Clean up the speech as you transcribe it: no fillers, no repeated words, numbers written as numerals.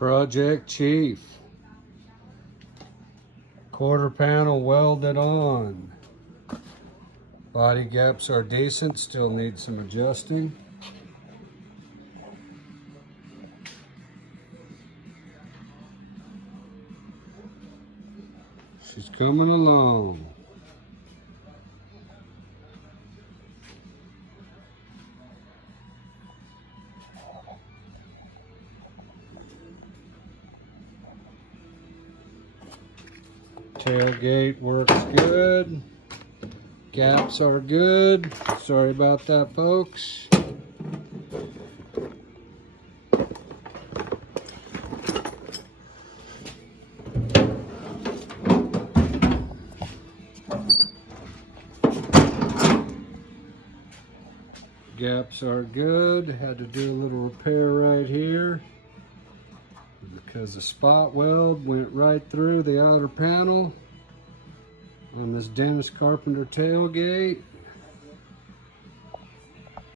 Project Chief. Quarter panel welded on. Body gaps are decent, still need some adjusting. She's coming along. Tailgate works good. Gaps are good. Sorry about that, folks. Gaps are good. Had to do a little repair right here because the spot weld went right through the outer panel on this Dennis Carpenter tailgate.